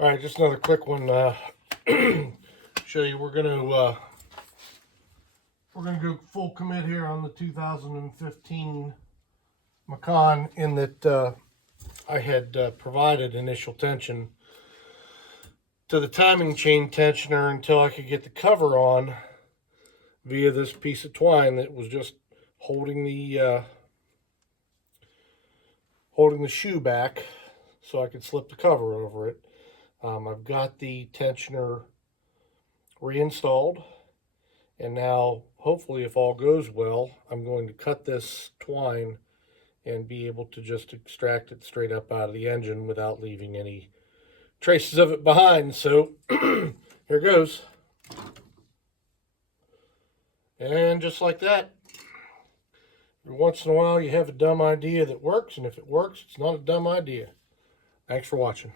All right, just another quick one. Show you we're gonna go full commit here on the 2015 Macan. In that I had provided initial tension to the timing chain tensioner until I could get the cover on via this piece of twine that was just holding the shoe back, so I could slip the cover over it. I've got the tensioner reinstalled, and now hopefully, if all goes well, I'm going to cut this twine and be able to just extract it straight up out of the engine without leaving any traces of it behind. So here goes. And just like that, every once in a while you have a dumb idea that works, and if it works, it's not a dumb idea. Thanks for watching.